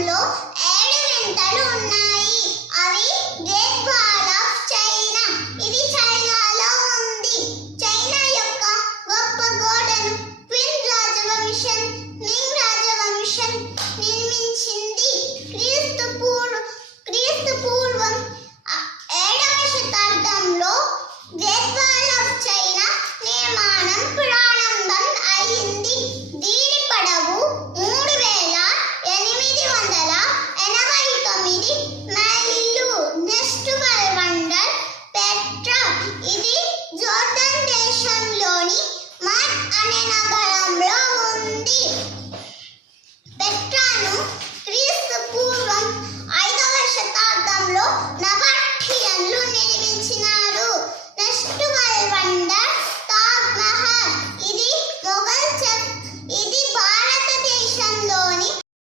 ప్రపంచంలో 7 వింతలు ఉన్నాయి. అవి గ్రేట్ వాల్ ఆఫ్ చైనా. ఇది చైనాలో ఉంది. చైనా యొక్క గొప్ప గోడను క్విన్ రాజవంశం, మింగ్ రాజవంశం నిర్మించింది.